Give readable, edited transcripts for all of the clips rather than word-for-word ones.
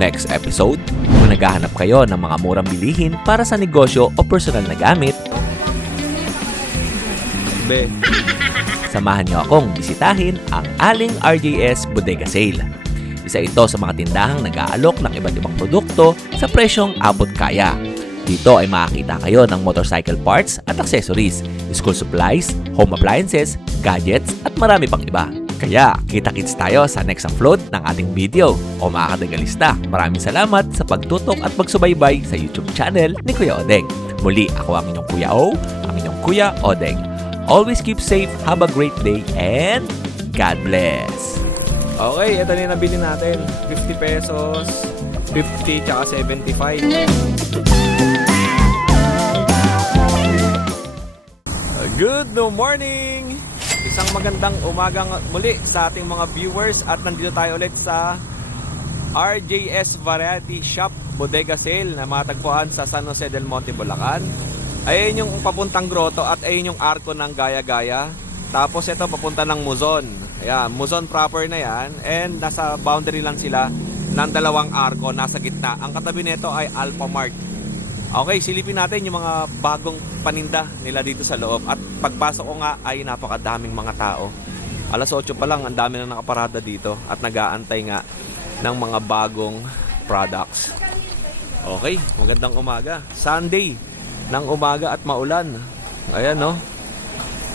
Next episode, kung naghahanap kayo ng mga murang bilihin para sa negosyo o personal na gamit, samahan niyo akong bisitahin ang Aling RJS Bodega Sale. Isa ito sa mga tindahang nag-aalok ng iba't ibang produkto sa presyong abot kaya. Dito ay makakita kayo ng motorcycle parts at accessories, school supplies, home appliances, gadgets at marami pang iba. Kaya kita-kits tayo sa next upload ng ating video o mga kadagalista. Maraming salamat sa pagtutok at pagsubaybay sa YouTube channel ni Kuya Odeng. Muli ako ang inyong Kuya O, ang inyong Kuya Odeng. Always keep safe, have a great day, and God bless! Okay, ito na yung nabili natin. 50 pesos, 50 tsaka 75. Good morning! Isang magandang umagang muli sa ating mga viewers at nandito tayo ulit sa RJS Variety Shop Bodega Sale na matagpuan sa San Jose del Monte, Bulacan. Ayun yung papuntang Grotto at ayun yung arko ng Gaya-Gaya. Tapos ito papunta ng Muzon. Ayan, Muzon proper na yan. And nasa boundary lang sila ng dalawang arko, nasa gitna. Ang katabi nito ay Alpha Mart. Okay, silipin natin yung mga bagong paninda nila dito sa loob. At pagpasok ko nga ay napakadaming mga tao. Alas 8 pa lang, ang dami na nakaparada dito. At nag-aantay nga ng mga bagong products. Okay, magandang umaga. Sunday ng umaga at maulan. Ayan, no?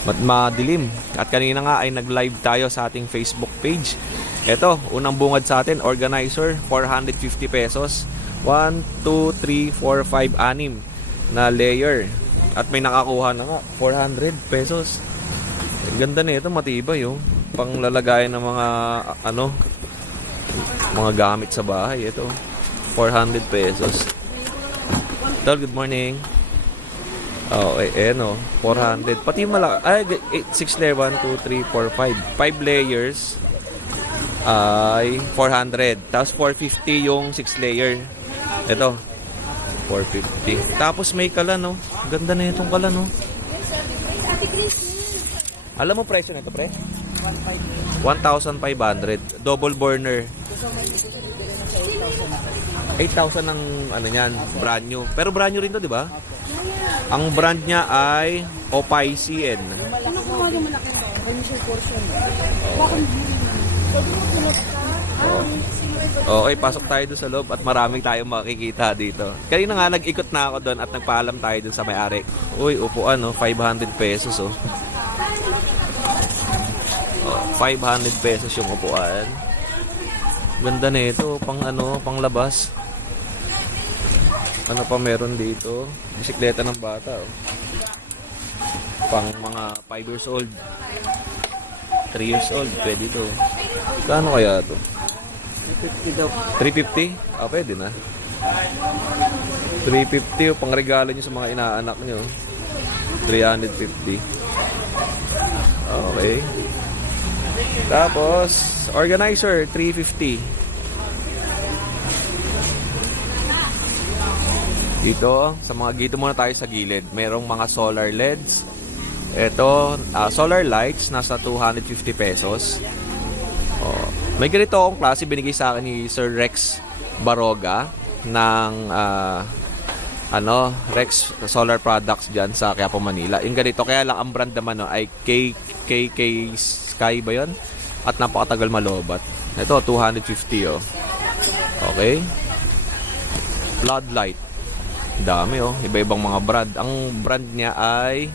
Madilim. At kanina nga ay nag-live tayo sa ating Facebook page. Ito, unang bungad sa atin, organizer, 450 pesos. 1, 2, 3, 4, 5, 6 na layer. At may nakakuha na nga, 400 pesos. Ganda na ito, matibay oh. Panglalagayan ng mga mga gamit sa bahay. Ito, 400 pesos. Good morning. Oh, no, 400. Pati yung malaki, 6 layer, 1, 2, 3, 4, 5. 5 layers ay 400. Tapos 450 yung 6 layer. Ito, 450. Tapos may kalan, no? Ganda na itong kalan, no? Alam mo presyo na ito, pre? 1,500. Double burner. 8,000 ang ano niyan, brand new. Pero brand new rin to, di ba? Ang brand niya ay Opay CN. Okay, pasok tayo doon sa loob at marami tayong makikita dito. Kanina nga nag-ikot na ako doon at nagpaalam tayo doon sa may-ari. Uy, upuan, 500 pesos oh. 500 pesos yung upuan. Ganda na ito, pang labas. Ano pa meron dito? Bisikleta ng bata oh. Pang mga 5 years old, 3 years old, pwede ito. Kano kaya ito? 350? Ah, pwede na. 350 o pang regalo nyo sa mga inaanak nyo. 350. Okay. Tapos organizer 350. Dito, sa mga dito muna tayo sa gilid. Merong mga solar LEDs. Ito, solar lights nasa 250 pesos. Oh, may ganito akong klase binigay sa akin ni Sir Rex Baroga ng Rex Solar Products diyan sa Quiapo, Manila. Yung ganito, kaya lang ang brand naman ay KK Sky ba 'yon? At napakatagal malobat. Ito 250 oh. Okay. Floodlight. Dami oh, iba-ibang mga brand. Ang brand niya ay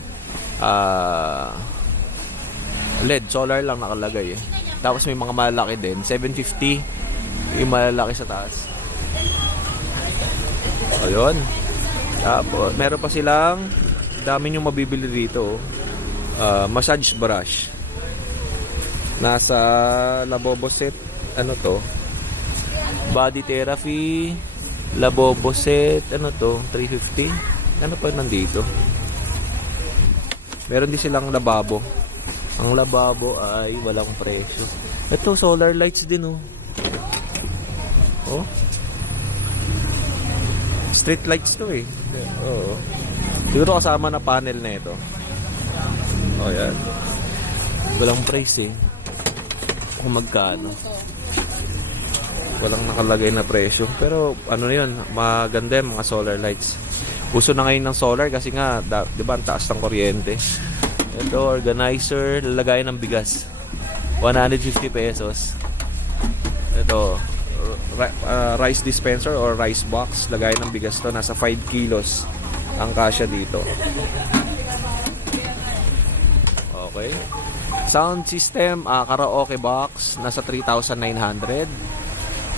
LED, solar lang nakalagay eh. Tapos may mga malalaki din, 750 yung malalaki sa taas. Ayun. Tapos meron pa silang dami yung mabibili dito. Massage brush. Nasa Labobo set, ano to? Body therapy, Labobo set, ano to? 350. Ano pa nandito? Meron din silang lababo. Ang lababo ay walang presyo. Ito, solar lights din oh. Oh. Street lights to eh. Oo. Siguro kasama na panel na ito. Oh, yan. Walang price eh. Kung magkano. Walang nakalagay na presyo. Pero ano na yun, maganda yung mga solar lights. Uso na ngayon ng solar kasi nga, di ba, ang taas ng kuryente. Ito, organizer, lalagayan ng bigas. 150 pesos. Ito, rice dispenser or rice box. Lagayan ng bigas to. Nasa 5 kilos ang kasya dito. Okay. Sound system, karaoke box. Nasa 3,900.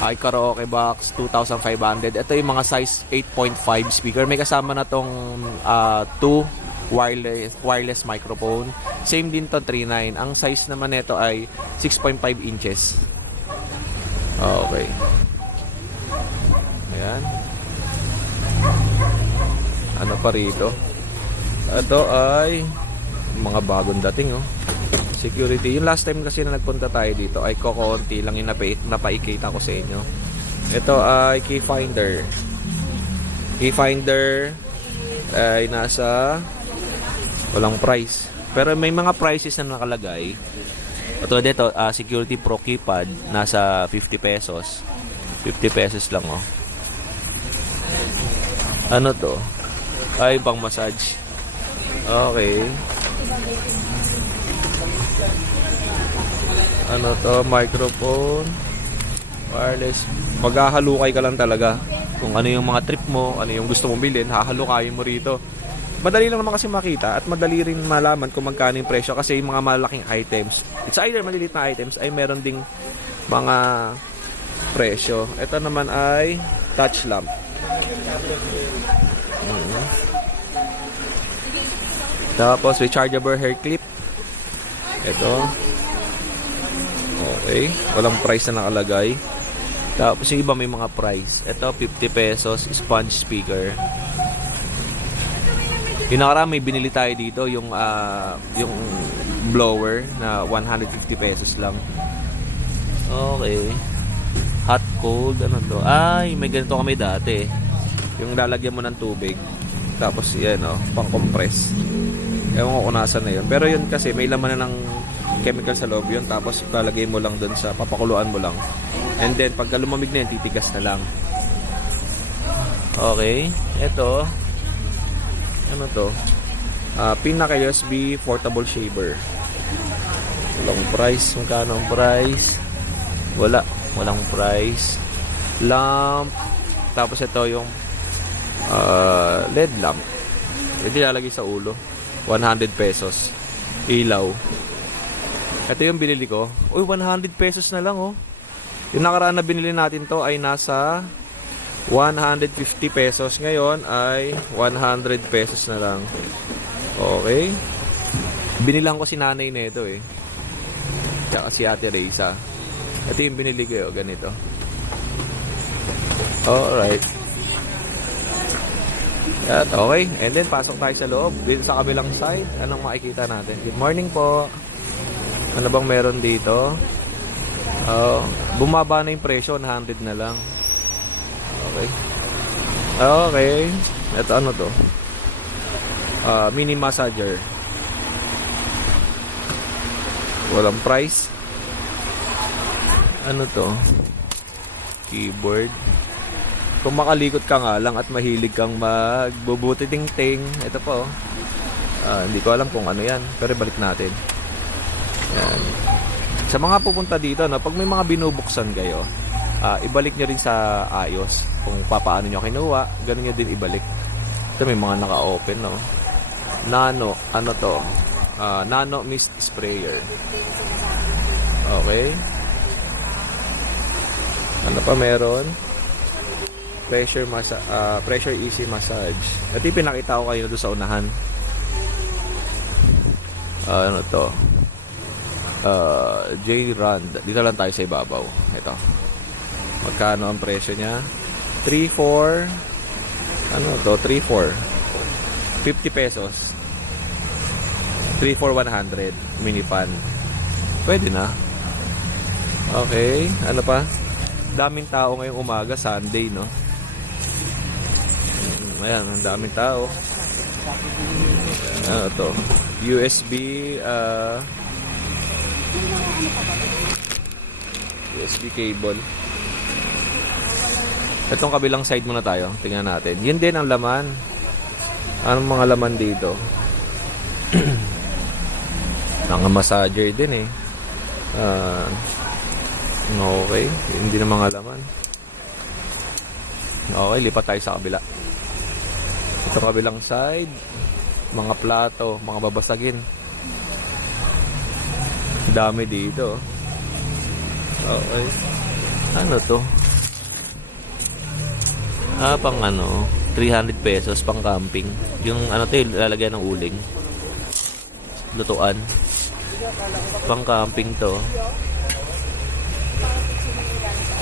Ay karaoke box 2,500. Ito yung mga size 8.5 speaker. May kasama na tong 2 wireless microphone. Same din to 3.9. Ang size naman nito ay 6.5 inches. Okay. Ayan. Ano pa rito? Ito ay mga bagong dating, oh. Security. Yung last time kasi na nagpunta tayo dito ay kokonti lang yung napaikita ko sa inyo. Ito ay key finder. Key finder ay nasa walang price. Pero may mga prices na nakalagay. Ito dito, Security Pro keypad nasa 50 pesos. 50 pesos lang, oh. Ano to? Ay, pang massage. Okay. Ano to, microphone, wireless. Maghahalukay ka lang talaga kung ano yung mga trip mo, ano yung gusto mong bilhin, hahalukayin mo rito. Madali lang naman kasi makita at madali rin malaman kung magkano yung presyo kasi yung mga malaking items, it's either maliliit na items ay meron ding mga presyo. Ito naman ay touch lamp. Tapos rechargeable hair clip. Ito. Okay, walang price na nakalagay. Tapos yung iba may mga price. Ito 50 pesos sponge speaker. Yung nakarami binili tayo dito yung blower na 150 pesos lang. Okay. Hot cold ano to? Ay, may ganito kami dati. Yung lalagyan mo ng tubig. Tapos yan, oh, pang-compress. Ewan ko kung nasan na yun. Pero yun kasi may laman na ng chemical sa loob yun. Tapos lalagay mo lang dun sa papakuluan mo lang. And then pagka lumamig na yun, titigas na lang. Okay. Ito. Ano to? Pinaka USB portable shaver. Walang price. Magkano ang price? Walang price. Lamp. Tapos ito yung LED lamp. Ito lalagay sa ulo. 100 pesos. Ilaw. Ito yung binili ko. Uy, 100 pesos na lang, oh. Yung nakaraan na binili natin to ay nasa 150 pesos. Ngayon ay 100 pesos na lang. Okay. Binilang ko si nanay nito, eh. Tsaka si Ate Reza. Ito yung binili ko, ganito. Alright. At okay. And then pasok tayo sa loob. Dito sa kabilang side, anong makikita natin? Good morning po. Ano bang meron dito? Bumaba na yung presyo, 100 na lang. Okay. Okay. Ito ano to? Mini massager. Walang price. Ano to? Keyboard. Kung makalikot ka nga lang at mahilig kang magbubuti ting-ting. Ito po. Hindi ko alam kung ano yan. Pero balik natin. Yan. Sa mga pupunta dito, no, pag may mga binubuksan kayo, ibalik nyo rin sa ayos. Kung papaano nyo kinuha, ganun nyo din ibalik. Ito may mga naka-open, no. Nano, ano to? Nano mist sprayer. Okay. Ano pa meron? Pressure easy massage. Ito yung pinakita ko kayo doon sa unahan. Ano to? J-Rand. Dito lang tayo sa ibabaw. Ito. Magkano ang presyo niya? 3-4. Ano to? 3-4. 50 pesos. 3-4-100. Mini fan. Pwede na. Okay. Ano pa? Daming tao ngayong umaga. Sunday, no? Ayan. Ang daming tao. Ano to? USB USB cable. Itong kabilang side muna tayo. Tingnan natin. Yun din ang laman. Anong mga laman dito? Mga massager din eh. Okay. Hindi na mga laman. Okay, lipat tayo sa kabila. Itong kabilang side. Mga plato. Mga babasagin. Dami dito. Okay. Ano to? Pang ano, 300 pesos pang camping. Yung ano to, lalagyan ng uling. Lutuan. Pang camping to.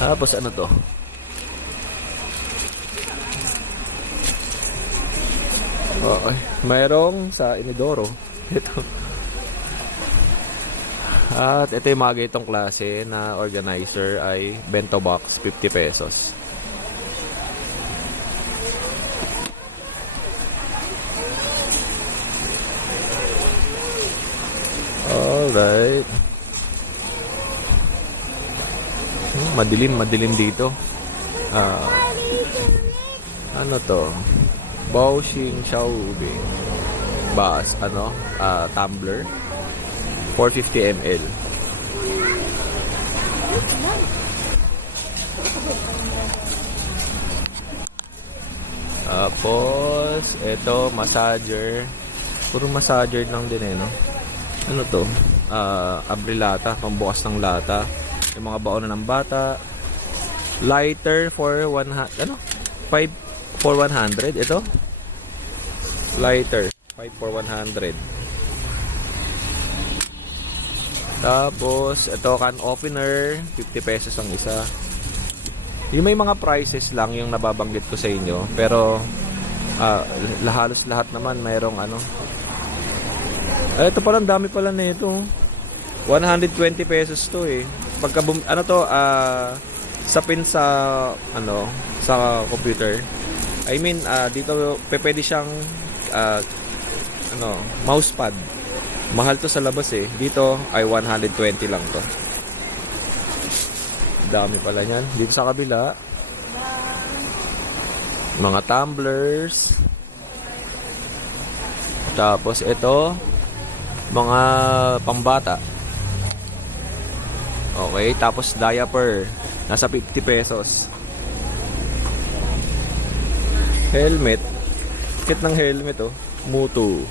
Tapos ano to? Okay. Mayroong sa inidoro. Ito. At ito yung mga ganitong klase na organizer ay bento box, 50 pesos. Alright. Madilim dito. Ano to? Baoxing Xiaobi. Bas, tumbler. 450 ml. Tapos, ito, massager. Puro massager lang din eh, no? Ano to? Abrilata, pambukas ng lata. Yung mga baon na ng bata. Lighter for 100, 5 for 100. Ito? Lighter, 5 for 100. Tapos, ito can opener, 50 pesos ang isa. Yung may mga prices lang yung nababanggit ko sa inyo. Pero, halos lahat naman mayroong ano. Ito palang dami pala na ito. 120 pesos to eh. Pagka, sa pin sa, sa computer. I mean, dito, pwede siyang, mousepad. Mahal to sa labas eh. Dito ay 120 lang to. Dami pala yan. Dito sa kabila, mga tumblers. Tapos ito, mga pambata. Okay, tapos diaper. Nasa 50 pesos. Helmet. Kit ng helmet oh. Mutu.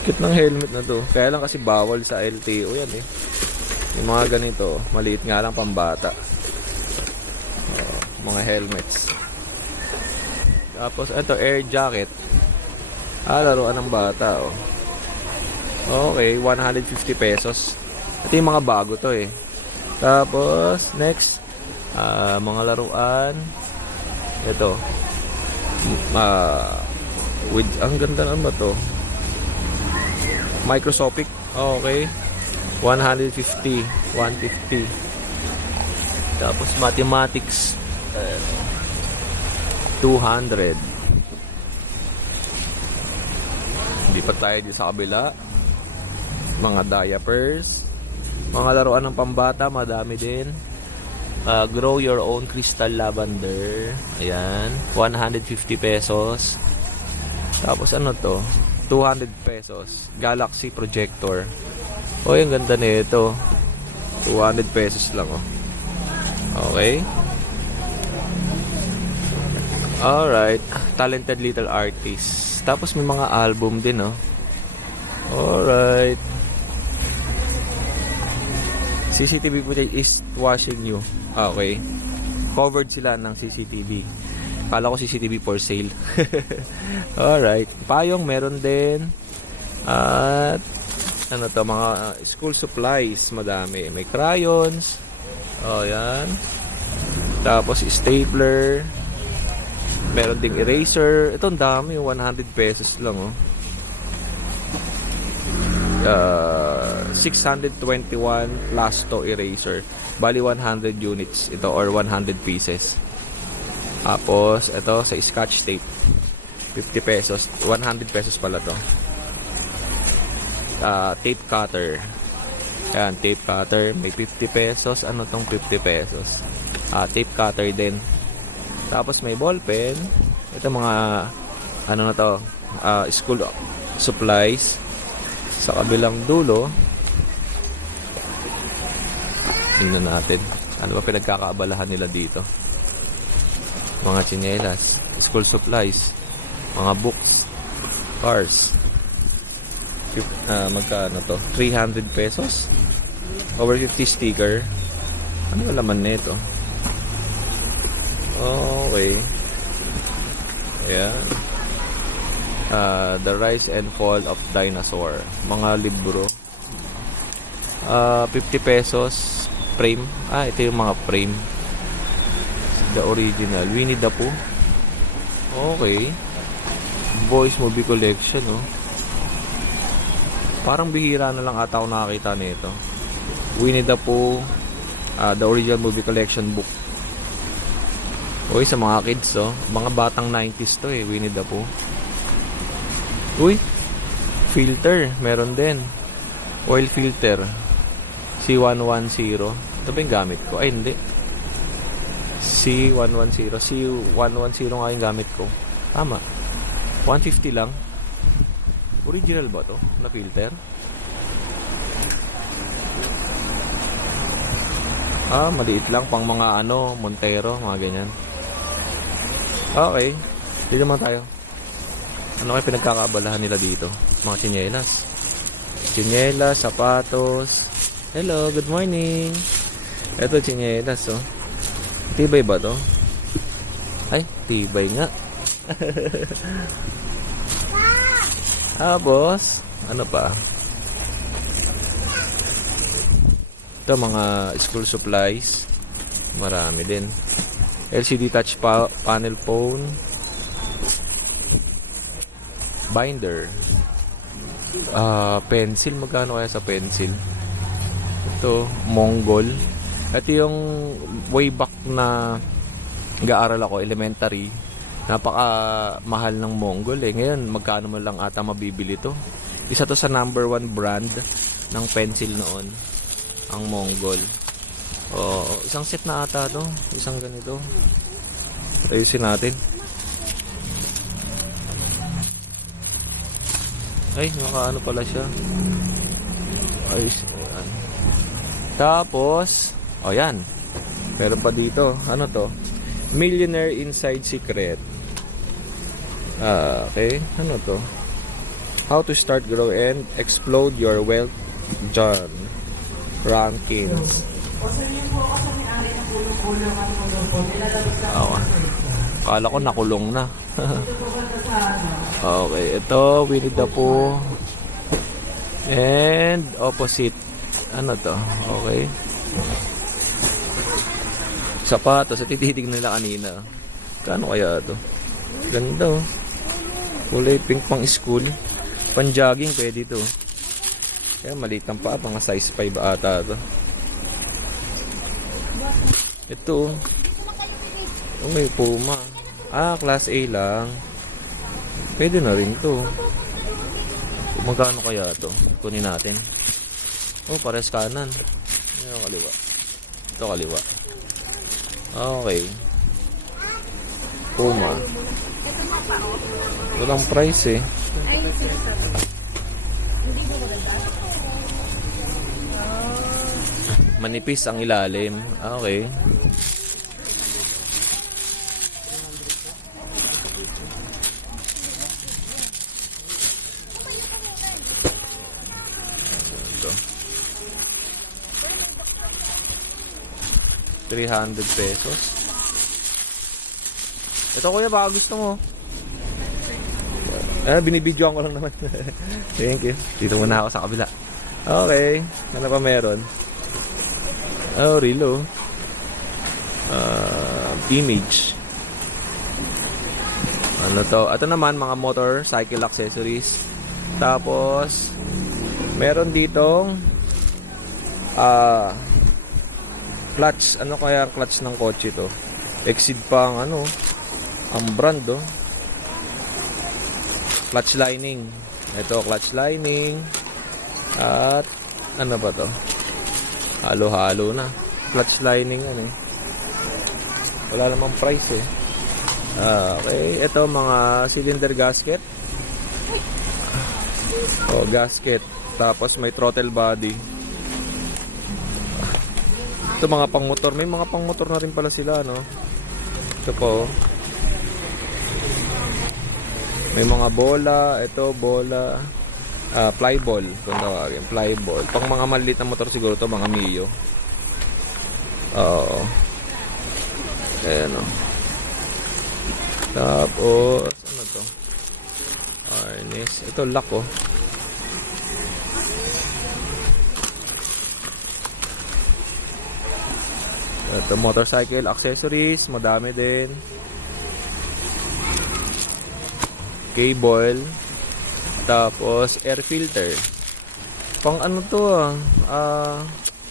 Kit ng helmet na to. Kaya lang kasi bawal sa LTO yan eh. Yung mga ganito, maliit nga lang pambata. Mga helmets. Tapos ito, air jacket. Laruan ng bata oh. Okay, 150 pesos. Ito yung mga bago to eh. Tapos, next, mga laruan. Ito. With, ang ganda naman ba to? Microscopic. Okay. 150. 150. Tapos mathematics. 200. Hindi pa tayo dito sa kabila. Mga diapers. Mga laruan ng pambata. Madami din. Grow your own crystal lavender. Ayan. 150 pesos. Tapos ano to? 200 pesos. Galaxy projector. Oh, yung ganda nito. 200 pesos lang, oh. Okay. Alright. Talented little artist. Tapos may mga album din, oh. Alright. CCTV footage is watching you. Okay. Covered sila ng CCTV. Kala ko CCTV for sale. Alright. Payong meron din. At ano to, mga school supplies. Madami. May crayons. O, yan. Tapos stapler. Meron ding eraser. Ito ang dami. 100 pesos lang. Oh. 621 Plasto eraser. Bali 100 units ito or 100 pieces. Tapos ito sa scotch tape 50 pesos. 100 pesos pala to. Tape cutter. Ayan, tape cutter. May 50 pesos. Ano tong 50 pesos? tape cutter din. Tapos may ballpen. Ito mga ano na to, school supplies. Sa kabilang dulo, tingnan natin ano ba pinagkakaabalahan nila dito. Mga tsinelas, school supplies, mga books, cars. Magkano to? 300 pesos? Over 50 sticker. Ano ba laman nito? Okay. Ayan. The Rise and Fall of Dinosaur. Mga libro. 50 pesos frame. Ito yung mga frame. The original. Winnie the Pooh. Okay. Boys Movie Collection, oh. Parang bihira na lang ata ako nakakita nito. Winnie the Pooh. The original movie collection book. Uy, sa mga kids, oh. Mga batang 90s to eh. Winnie the Pooh. Uy, filter. Meron din. Oil filter. C110. Ito ba yung gamit ko? Ay, hindi. C110. C110 nga yung gamit ko. Tama. 150 lang. Original ba to? Na filter? Maliit lang. Pang mga Montero. Mga ganyan. Okay. Dito naman tayo. Ano kayo pinagkakaabalahan nila dito? Mga tsinelas. Tsinelas, sapatos. Hello, good morning. Ito tsinelas, oh. Tibay ba to? Ay, tibay nga. Boss. Ano pa? Ito mga school supplies. Marami din. LCD touch panel phone. Binder. Pencil. Magkano kaya sa pencil? Ito, Mongol. Ito yung way back na nag-aaral ako, elementary. Napaka mahal ng Mongol eh. Ngayon, magkano mo lang ata mabibili to. Isa to sa number 1 brand ng pencil noon. Ang Mongol. Isang set na ata to. Isang ganito. Ayusin natin. Ay, nakaano pala siya. Ayos. Ayan. Tapos, yan. Meron pa dito. Ano to? Millionaire Inside Secret. Okay. Ano to? How to start, grow, and explode your wealth. John Rankins. Kala ko nakulong na. Okay, ito Winnie the Pooh. And opposite. Ano to? Okay. Sapatos. At tititig nila kanina. Kano kaya to? Ganda, oh. Kulay pink pang school. Pan-jogging pwede to. Kaya maliit ang paa. Mga size 5 ata to. Ito. May Puma. Class A lang. Pwede na rin to. Magkano kaya to? Kunin natin. Pares kanan. Ito kaliwa. Ito kaliwa. Okay. Puma. Walang price eh. Manipis ang ilalim. Okay. Ito. 300 pesos. Ito kuya, baka gusto mo. Binibidyoan ko lang naman. Thank you. Dito muna ako sa kabila. Okay. Ano pa meron? Rilo. Image. Ano to? Ito naman, mga motorcycle accessories. Tapos, meron ditong clutch. Ano kaya ang clutch ng kotse to? Exceed pa ang ang brand, oh. Clutch lining. Ito, clutch lining. At ano ba to? Halo-halo na. Clutch lining Wala namang price eh. Okay, ito mga cylinder gasket. Oh, gasket. Tapos may throttle body. Ito mga pangmotor. May mga pangmotor na rin pala sila, no? Ito po. May mga bola. Ito, bola. Fly ball. Kung tawagin. Fly ball. Pang mga maliit na motor siguro to mga Mio. Oo. Ayan, no? Tapos, ano to? Harness. Ito, lock, oh. Ito, motorcycle accessories, madami din. Cable. Tapos, air filter. Pang ano to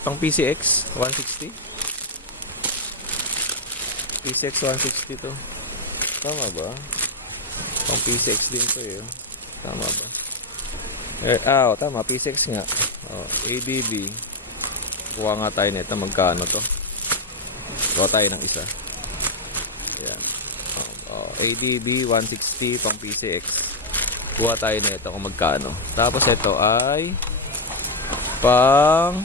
pang PCX 160. PCX 160 to. Tama ba? Pang PCX din to eh. Tama ba? Tama. PCX nga. ABB. Kuha nga tayo nito. Magkano to? Kuha tayo ng isa. Ayan. ADB 160 pang PCX. Kuha tayo nito kung magkano. Tapos ito ay pang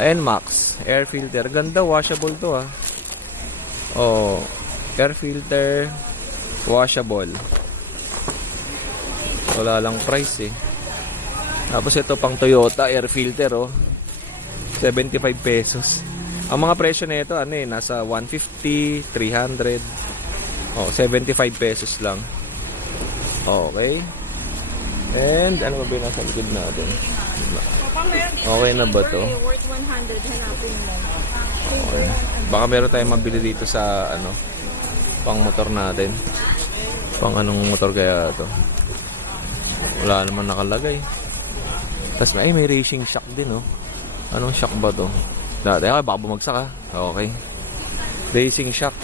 NMAX air filter. Ganda, washable to ah. Air filter washable. Wala lang price eh. Tapos ito pang Toyota air filter 75 pesos. Ang mga presyo nito nasa 150, 300. 75 pesos lang. Okay. And ano ba yung nasa likod natin? Okay na ba to? Worth 100 hanapin mo. Okay. Baka meron tayong mabili dito sa pang motor natin. Pang anong motor kaya to? Wala naman nakalagay. Tapos may racing shock din Anong shock ba to? Dati baka bumagsak Okay. Racing shock.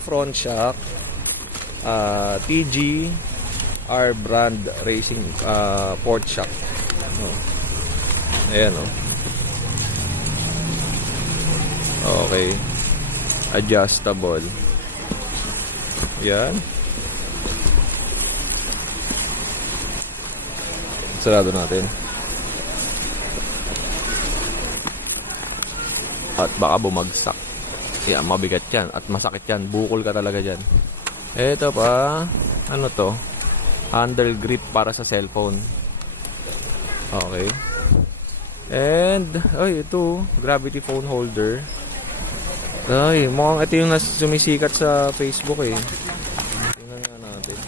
Front shock. TG R brand racing port shock. Ayan Okay. Adjustable. Yan. Sarado natin. At baka bumagsak. Yan, mabigat yan. At masakit yan. Bukol ka talaga dyan. Ito pa. Ano to? Handle grip para sa cellphone. Okay. And, ito. Gravity phone holder. Mukhang ito yung sumisikat sa Facebook eh. Tingnan nga natin.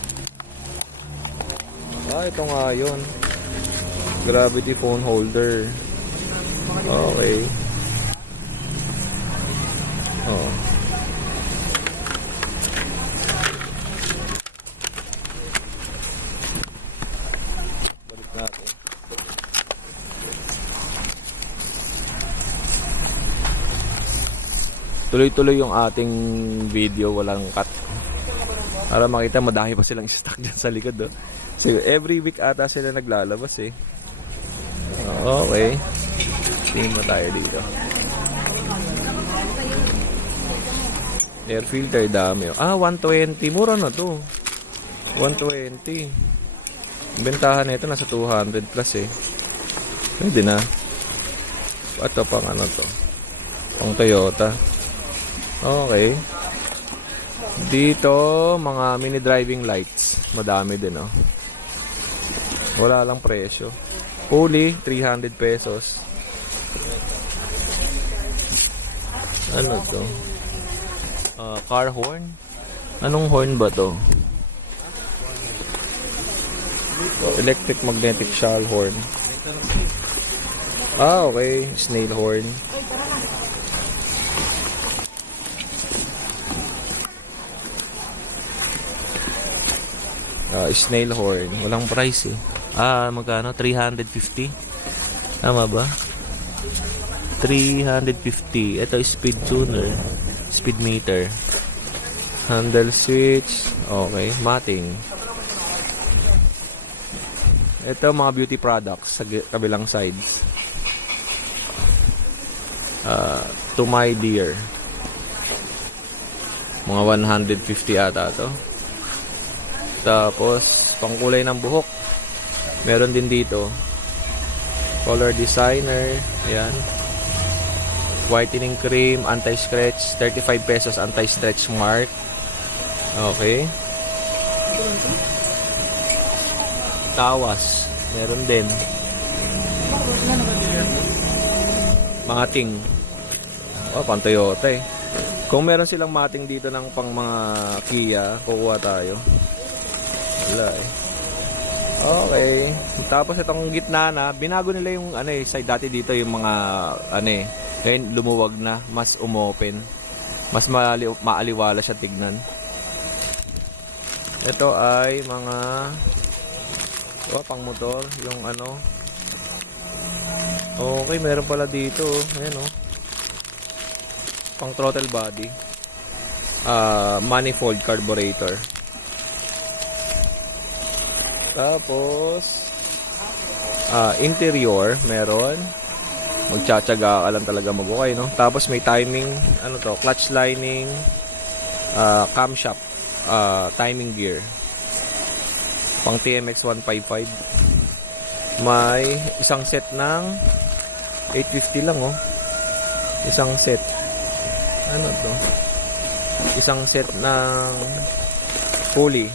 Ito nga yun. Gravity phone holder. Okay. Balik natin. Tuloy-tuloy yung ating video, walang cut. Para makita, madami pa silang stock dyan sa likod. So, every week ata sila naglalabas eh. Okay. Tingin mo tayo dito. Air filter, dami. 120. Mura na to. 120. Ang bentahan nito nasa 200 plus eh. Pwede na. Ito pang ano to? Pang Toyota. Okay. Dito, mga mini driving lights. Madami din Wala lang presyo. Fully, 300 pesos. Ano to? Car horn? Anong horn ba to? Electric magnetic shell horn. Okay. Snail horn. Snail horn. Walang price eh. Magkano? 350? Tama ba? 350. Ito speed tuner. Speed meter. Handle switch. Okay. Matting. Ito mga beauty products sa kabilang sides. To my dear. Mga 150 ata to. Tapos, pangkulay ng buhok. Meron din dito. Color designer. Ayan. Whitening cream, anti-scratch. 35 pesos, anti-stretch mark. Okay. Tawas. Meron din. Mating. Oh, pang Toyota eh. Kung meron silang mating dito ng pang mga Kia, kukuha tayo. Wala eh. Okay. Tapos itong gitna na, binago nila yung side dati dito yung mga ngayon lumuwag na, mas umopen. Mas maaliwala siya tignan. Ito ay mga pang motor, yung Okay, meron pala dito, ayan pang throttle body. Manifold carburetor. Tapos interior meron. Magtsatsaga ka lang talaga magukay, no? Tapos may timing, clutch lining, camshaft, timing gear. Pang TMX 155. May isang set ng 850 lang, Isang set. Ano to? Isang set ng pulley.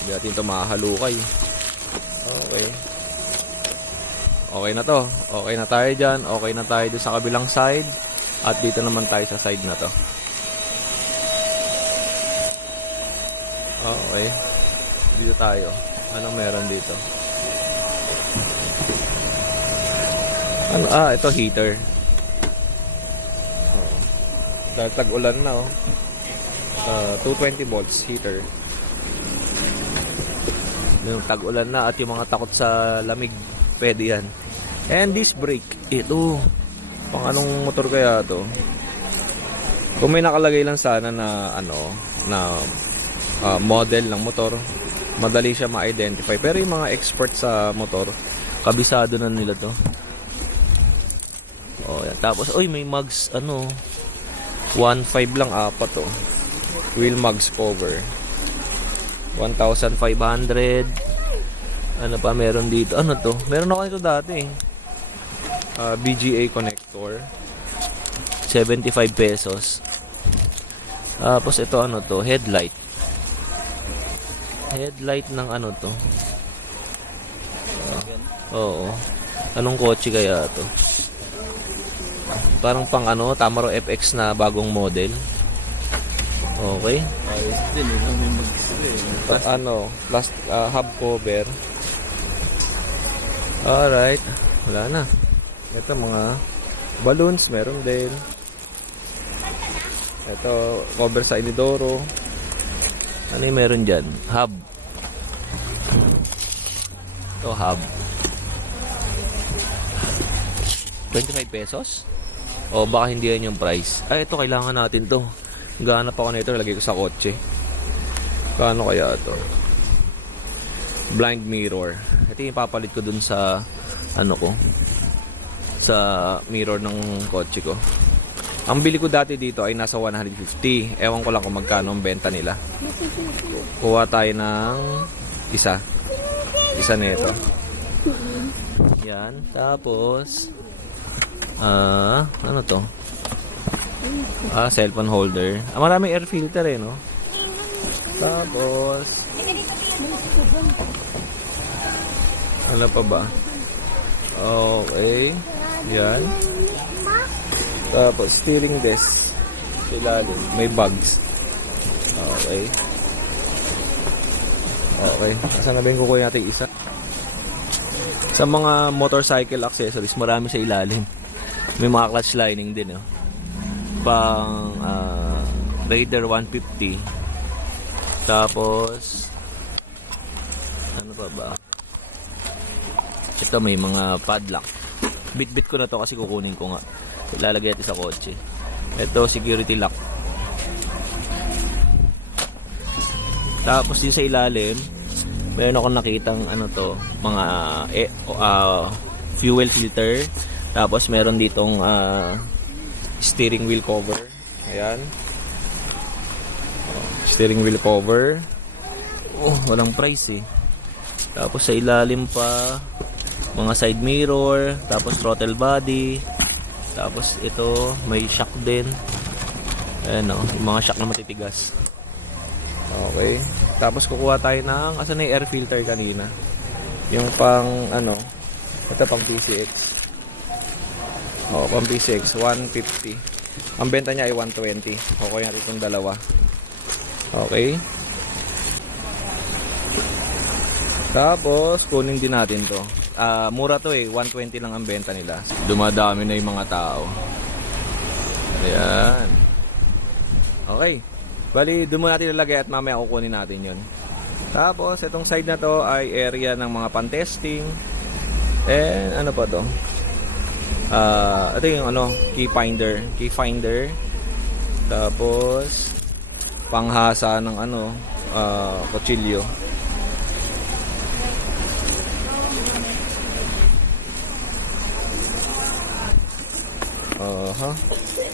Hindi natin ito makahalukay. Okay. Okay na to. Okay na tayo dyan. Okay na tayo doon sa kabilang side. At dito naman tayo sa side na to. Okay. Dito tayo. Anong meron dito? Ito heater. Dahil tag-ulan na 220 volts heater. Yung tag-ulan na at yung mga takot sa lamig, pwede yan. And this brake, ito pang anong motor kaya to? Kung may nakalagay lang sana na model ng motor, madali siya ma-identify. Pero yung mga expert sa motor, kabisado na nila to. Yan. Tapos may mugs 1.5 lang, apat to. Wheel mugs cover 1,500. Ano pa meron dito? Ano to? Meron ako ito dati. BGA connector 75 pesos. Tapos ito to? Headlight. Headlight ng to? Oo. Anong kotse kaya to? Parang pang Tamaro FX na bagong model. Okay. Hub cover. Alright. Wala na. Ito mga balloons, meron din. Ito, cover sa inidoro. Ano yung meron dyan? Hub. Ito, hub. 25 pesos? O baka hindi yan yung price. Ito kailangan natin to. Gahanap ako nito, lagay ko sa kotse. Kano kaya to? Blind mirror. Ito yung papalit ko dun sa sa mirror ng kotse ko. Ang bili ko dati dito ay nasa 150. Ewan ko lang kung magkano ang benta nila. Kuha tayo ng isa nito. Yan. Tapos ano to? Cellphone holder. Maraming air filter no? Tapos ano pa ba? Okay. Yan. Tapos steering desk. Ilalim. May bags. Okay. Okay. Saan na ba yung kukuha natin isa? Sa mga motorcycle accessories, marami sa ilalim. May mga clutch lining din pang Raider 150. Tapos ano pa ba? Ito may mga padlock. Bit ko na to kasi kukunin ko nga. Ilalagay natin sa kotse. Ito security lock. Tapos din sa ilalim, meron akong nakitang mga fuel filter. Tapos meron ditong steering wheel cover. Ayan. Steering wheel cover. Oh, walang price eh. Tapos sa ilalim pa, mga side mirror, tapos throttle body. Tapos ito, may shock din. Ayan o, yung mga shock na matitigas. Okay. Tapos kukuha tayo ng, asan na yung air filter kanina? Yung pang, ano, ito pang PCX. Pang PCX, 150. Ang benta niya ay 120. Okay natin itong dalawa. Okay. Tapos, kunin din natin to. Mura to eh, 120 lang ang benta nila. Dumadami na yung mga tao. Ayan. Okay. Bali, doon muna natin ilalagay at mamaya kukunin natin yun. Tapos, itong side na to ay area ng mga pan-testing. And, ano pa to? Ito yung ano, key finder. Tapos, panghasa ng ano, kutsilyo.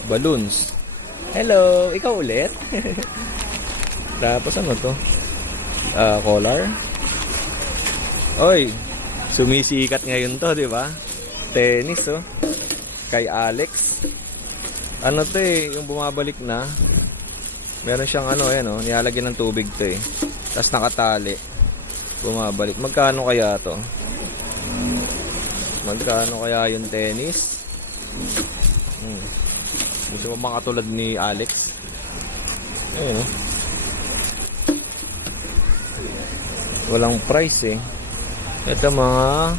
Balloons. Hello, ikaw ulit? Tapos ano to? Collar. Oy, sumisikat ngayon to, di ba? Tennis, oh. Kay Alex. Ano to eh, yung bumabalik na. Meron siyang ano, ayan oh, nilalagyan ng tubig to eh. Tapos nakatali. Bumabalik. Magkano kaya to? Magkano kaya yung tennis? Gusto mo makatulad ni Alex? Ayun oh. Walang price eh. Ito mga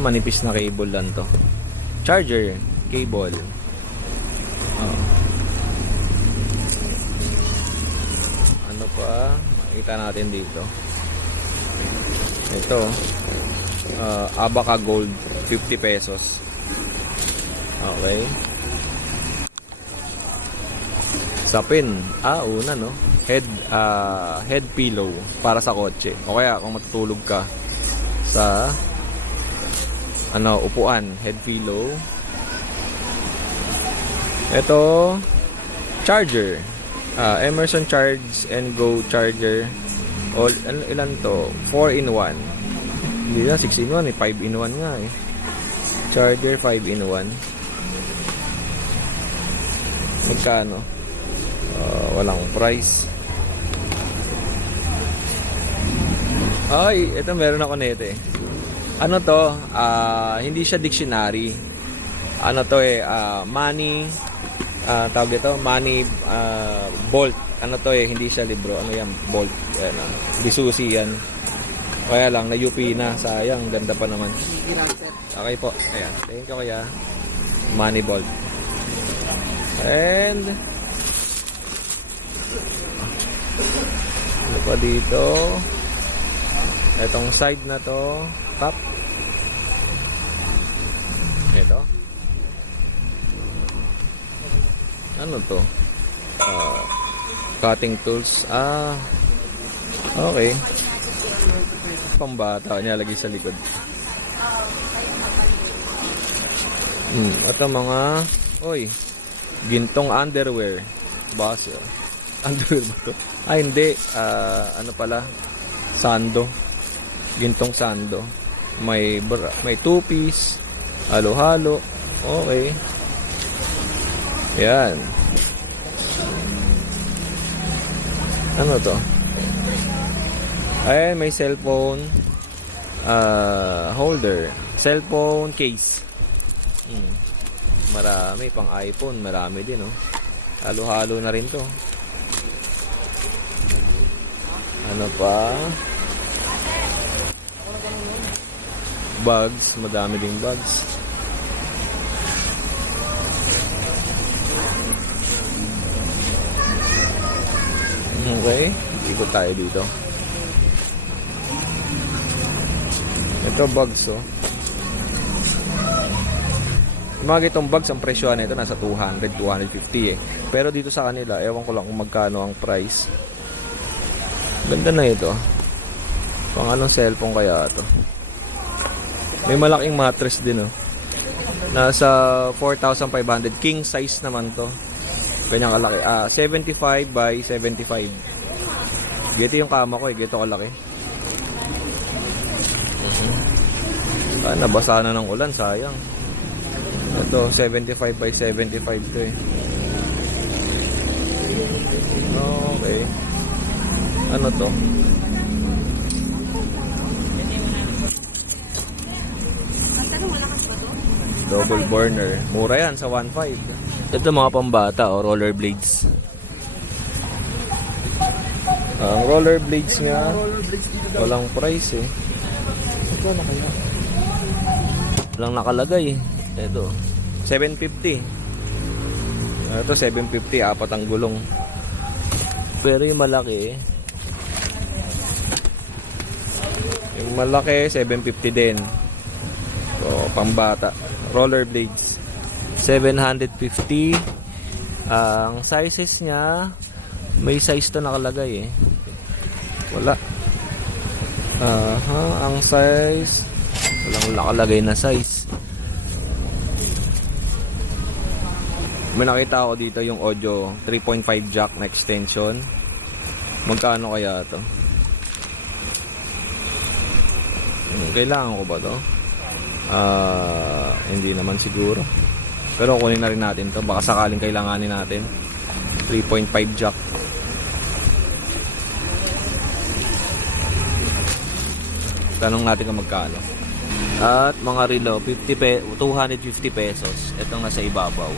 manipis na cable lang to. Charger cable. Ano pa? Makita natin dito. Ito Abaca Gold, 50 pesos. Okay. Sapin. Una no. Head pillow para sa kotse. O kaya kung matutulog ka sa upuan, head pillow. Ito charger. Emerson Charge and Go charger. Ilan to? 4-in-1. Hindi na 6-in-1 eh, 5-in-1 nga eh. Charger 5-in-1. Magkano? Walang price. Ay, ito meron ako nito eh. Ano to? Hindi siya dictionary. Ano to eh, money, tawag dito, money bolt. Ano to eh, hindi siya libro. Ano yan? Bolt. Yan, di susi yan. Kaya lang, na-UP na. Sayang, ganda pa naman. Okay po. Ayan. Thank you kaya. Money bolt. And ano pa dito? Itong side na to, top. Ito. Ano to? Cutting tools. Okay. Pambata, nilalagay sa likod. Ito mga, gintong underwear. Base. Underwear ba to? Hindi. Ano pala? Sando. Gintong sando. May two-piece. Halo-halo. Okay. Yan. Ano to? Ayan, may cellphone holder. Cellphone case. Marami. Pang iPhone. Marami din, oh. Halo-halo na rin to. Ano pa? Bags. Madami ding bags. Okay. Ikot tayo dito. Ito bags, oh. Yung mga itong bags, ang presyo nito nasa 200, 250 eh. Pero dito sa kanila, ewan ko lang kung magkano ang price. Ganda na ito. Pang anong cellphone kaya ito? May malaking mattress din, oh. Nasa 4,500. King size naman to. Ganyan kalaki. 75 by 75. Gito yung kama ko eh. Gito kalaki. Nabasa na ng ulan. Sayang. Ito, 75 by 75 to eh. Okay. Ano to? Double burner. Mura yan sa 1.5. Ito mga pambata o rollerblades. Ang rollerblades nga walang price eh. Walang nakalagay. Ito 750. Ito 750, apat ang gulong. Pero yung malaki eh, 750 din. So, pambata. Rollerblades 750. Ang sizes niya, may size to nakalagay eh. Wala. Ang size walang nakalagay na size. May nakita ako dito yung audio 3.5 jack na extension. Magkano kaya to? Kailangan ko ba to? Hindi naman siguro. Pero kunin na rin natin to. Baka sakaling kailanganin natin. 3.5 jack. Tanong natin kung magkano. At mga relo, 250 pesos. Itong nasa ibabaw.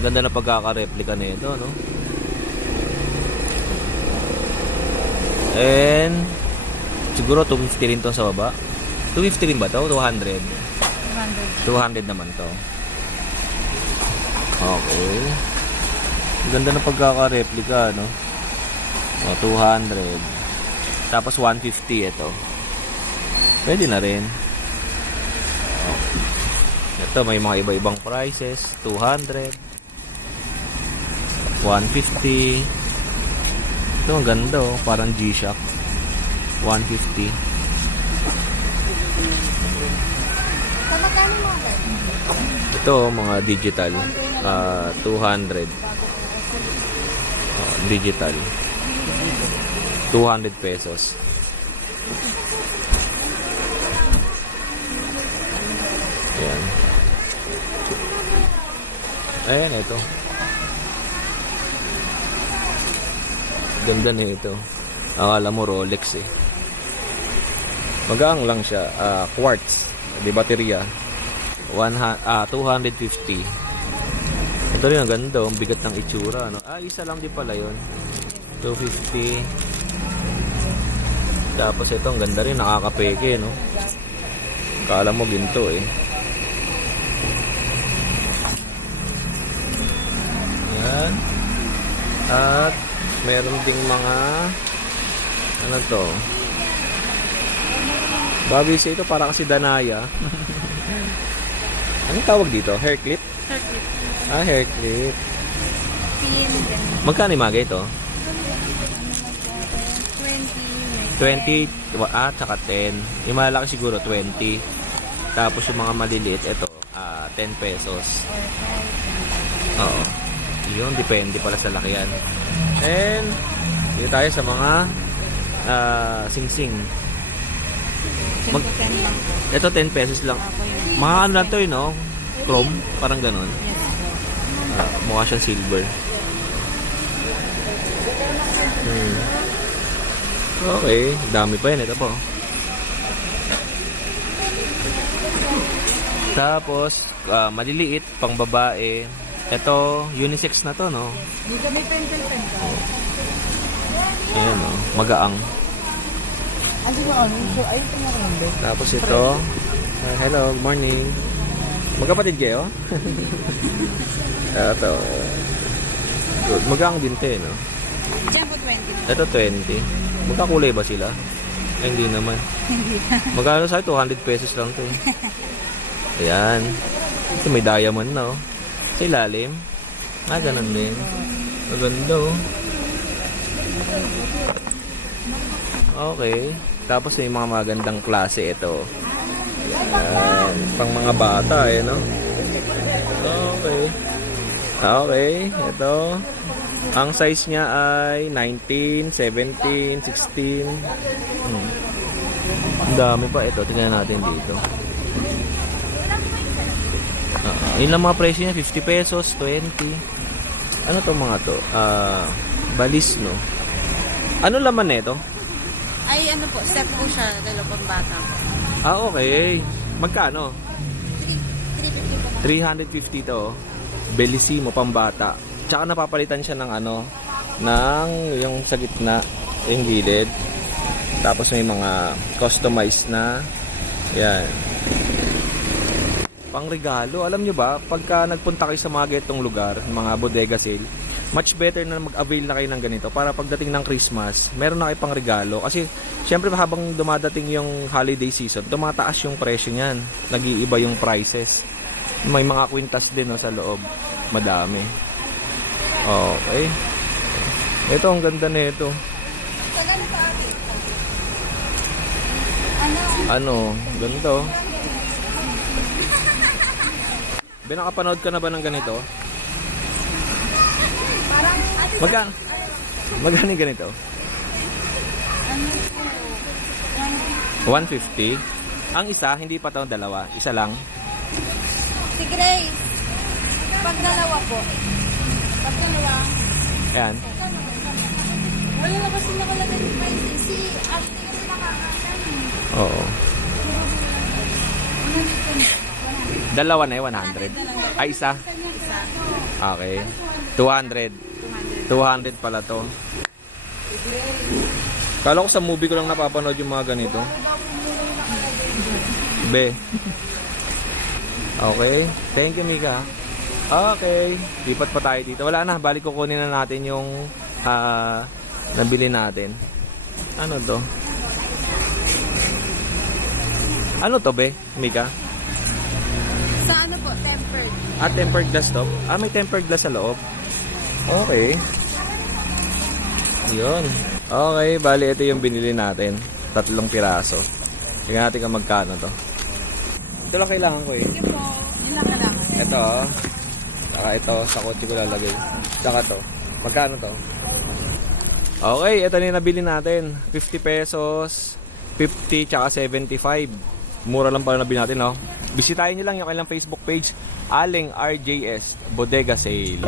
Ang ganda na pagkaka-replica nito, no? And siguro 250 rin to sa baba. 250 rin ba to? 200? 200 naman to. Okay. Ang ganda na pagkaka-replica, no? 200. Tapos 150 ito. Pwede na rin. Ito may mga iba-ibang prices. 200. 150. Ito ang ganda oh. Parang G-Shock. 150. Ito mga digital. 200. Digital. 200 pesos. Ayan. Ayan, ito. Ganda na ito. Akala mo Rolex eh. Magaang lang siya. Quartz. Di baterya. 250. Ito rin ang ganda. Ang bigat ng itsura. No? Isa lang din pala yun. 250. Tapos ito, ang ganda rin, nakakapeke, no? Akala mo ginto, eh. Yan. At, meron ding mga, ano to? Babi siya ito, para kasi Danaya. Anong tawag dito? Hair clip? Hair clip. Hair clip. Pin. Magkano yung mga ito? 20. 20 at saka 10. Yung malaki siguro 20. Tapos yung mga maliliit ito 10 pesos. Oo. Yun, depende pala sa lakihan. And dito tayo sa mga sing-sing. Ito 10 pesos lang. Mga ano lang to, no? Chrome, parang ganun. Mukha siyang silver. Okay, dami pa yan. Ito po. Tapos, maliliit, pang babae. Ito, unisex na to, no? Dito may pencil pen ka. Ayan, no? Magaang. Tapos ito. Hello, good morning. Magkapatid kayo? Ito. Good. Magaang din to, no? Diyan po 20. Ito 20. Magkakulay ba sila? Hindi naman. Magkano sa 200 pesos lang to. Ayan. Ito may diamond na, oh. Sa ilalim. Ganun din. Maganda, oh. Okay. Tapos may mga magandang klase ito. Ayan. Pang mga bata, eh, no? Okay, ito. Ang size niya ay 19, 17, 16. Ang dami pa ito. Tingnan natin dito. Yun lang mga presyo niya, 50 pesos, 20. Ano to mga to? Balis, no? Ano laman nito? Ay, ano po, set po siya, dalawang bata po. Okay. Magkano? 350 po. 350 to. Bellissimo, pambata. Tsaka napapalitan siya ng ano, ng yung sa gitna, yung gilid. Tapos may mga customized na, yan. Pangregalo. Alam nyo ba, pagka nagpunta kayo sa mga ganitong lugar, mga bodega sale, much better na mag-avail na kayo ng ganito para pagdating ng Christmas, meron na kayo pang regalo. Kasi, syempre habang dumadating yung holiday season, tumataas yung presyo niyan. Nag-iiba yung prices. May mga kwintas din no, sa loob. Madami. Okay. Ito, ang ganda nito. Ano? Ganito. Nakapanood ka na ba ng ganito? Magkano? Magkano yung ganito? 150. Ang isa, hindi pa ito dalawa. Isa lang. Si Grace, pag dalawa po. Pag dalawa. Yan. Wala na kasi nakalagay ng price. Si Ate kasi nakakalan. Oo. Dalawa na 100. Ay, isa? Okay. 200. 200 pala to. Kala ko sa movie ko lang napapanood yung mga ganito. Be. Okay. Thank you, Mika. Okay. Lipat pa tayo dito. Wala na. Balik kukunin na natin yung nabili natin. Ano to? Ano to, be? Mika? Sa ano po, tempered. Tempered glass to? May tempered glass sa loob. Okay. Yun. Okay, bali ito yung binili natin. 3 piraso. Tingnan natin kung magkano to. Ito lang kailangan ko eh. Sige po. Yun lang kailangan. Ito oh. Saka ito, sa kotse ko lalagay. Saka to. Magkano to? Okay, ito na yung nabili natin. 50 pesos, 50 tsaka 75. Mura lang pala nabili natin, no? Bisitahin nyo lang yung kailang Facebook page, Aling RJS Bodega Sale.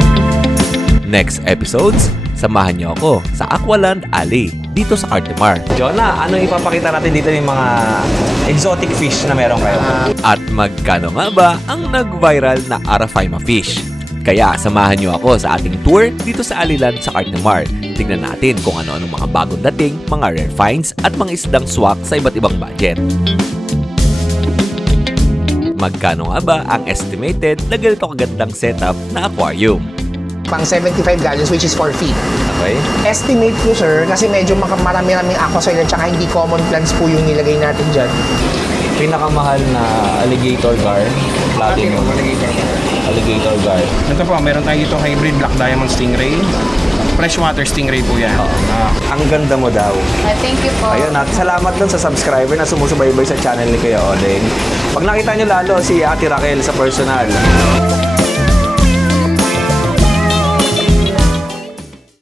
Next episodes, samahan niyo ako sa Aqualand Alley dito sa Cartimar. Jonah, ano ipapakita natin dito yung mga exotic fish na meron kayo? At magkano nga ba ang nag-viral na Arafaima fish? Kaya samahan niyo ako sa ating tour dito sa Aliland sa Cartimar. Tignan natin kung ano-anong mga bagong dating, mga rare finds at mga isdang swak sa iba't ibang budget. Magkano nga ba ang estimated na ganito kagandang setup na aquarium? Pang 75 gallons, which is 4 feet. Okay. Estimate ko, sir, kasi medyo marami-raming aquasoil at saka hindi common plants po yung nilagay natin dyan. Pinakamahal na alligator gar. Platinum. Alligator gar. Ito po, meron tayo dito hybrid black diamond stingray. Freshwater stingray po yan. Ang ganda mo daw. Thank you po. Ayun, at salamat dun sa subscriber na sumusubaybay sa channel ni Kuya Odeng. Pag nakita nyo lalo si Ate Raquel sa personal.